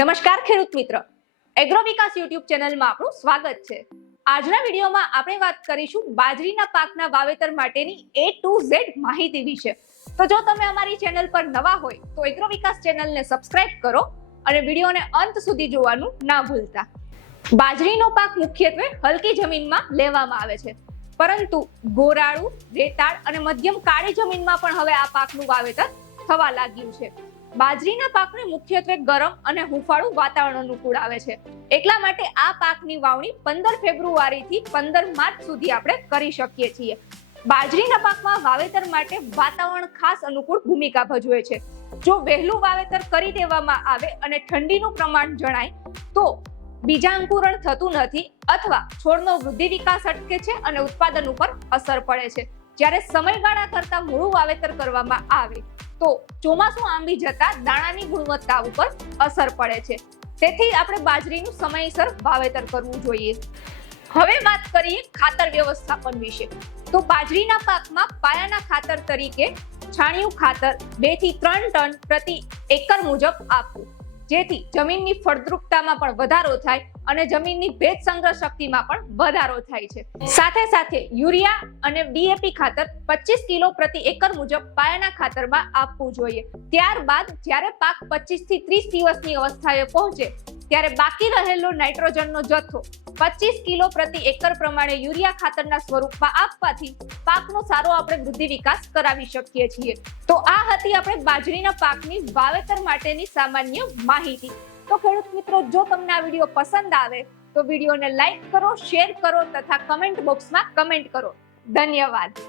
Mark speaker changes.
Speaker 1: નમસ્કાર ખેડૂત મિત્ર. એગ્રો વિકાસ યુટ્યુબ ચેનલમાં આપણું સ્વાગત છે. આજના વિડીયોમાં આપણે વાત કરીશું બાજરીના પાકના વાવેતર માટેની એ ટુ ઝેડ માહિતી વિશે. તો જો તમે અમારી ચેનલ પર નવા હોય, તો એગ્રો વિકાસ ચેનલને સબસ્ક્રાઇબ કરો અને વિડીયોને અંત સુધી જોવાનું ના ભૂલતા. બાજરીનો પાક મુખ્યત્વે હલકી જમીનમાં લેવામાં આવે છે. પરંતુ ગોરાળુ, રેતાળ અને મધ્યમ કાળી જમીનમાં પણ હવે આ પાકનું વાવેતર થવા લાગ્યું છે. બાજરીના પાકને મુખ્યત્વે ગરમ અને હુંફાળું વાતાવરણ અનુકૂળ આવે છે. એટલા માટે આ પાકની વાવણી પંદર ફેબ્રુઆરીથી પંદર માર્ચ સુધી આપણે કરી શકીએ છીએ. બાજરીના પાકમાં વાવેતર માટે વાતાવરણ ખાસ અનુકૂળ ભૂમિકા ભજવે છે. જો વહેલું વાવેતર કરી દેવામાં આવે અને ઠંડીનું પ્રમાણ જણાય, તો બીજા અંકુરણ થતું નથી અથવા છોડનો વૃદ્ધિ વિકાસ અટકે છે અને ઉત્પાદન ઉપર અસર પડે છે. જ્યારે સમયગાળા કરતાં મૂળું વાવેતર કરવામાં આવે તો ચોમાસું આંબી જતા દાણાની ગુણવત્તા ઉપર અસર પડે છે. તેથી આપણે બાજરીનું સમયસર વાવેતર કરવું જોઈએ. હવે વાત કરીએ ખાતર વ્યવસ્થાપન વિશે. તો બાજરીના પાકમાં પાયાના ખાતર તરીકે છાણિયું ખાતર બેથી ત્રણ ટન પ્રતિ એકર મુજબ આપવું. જેથી જમીનની ફળદ્રુપતામાં પણ વધારો થાય અને જમીનની ભેજ સંગ્રહ શક્તિમાં પણ વધારો થાય છે. સાથે સાથે યુરિયા અને ડીએપી ખાતર પચીસ કિલો પ્રતિ એકર મુજબ પાયાના ખાતરમાં આપવું જોઈએ. ત્યારબાદ જ્યારે પાક પચીસથી ત્રીસ દિવસની અવસ્થાએ પહોંચે ત્યારે બાકી રહેલો નાઇટ્રોજનનો જથ્થો પચીસ કિલો પ્રતિ એકર પ્રમાણે યુરિયા ખાતરના સ્વરૂપમાં આપવાથી પાકનો સારો આપણે વૃદ્ધિ વિકાસ કરાવી શકીએ છીએ. તો આ હતી આપણે બાજરીના પાકની વાવેતર માટેની સામાન્ય માહિતી. તો ખેડૂત મિત્રો, જો તમને આ વીડિયો પસંદ આવે, તો વિડીયોને લાઈક કરો, શેર કરો તથા કમેન્ટ બોક્સમાં કમેન્ટ કરો. ધન્યવાદ.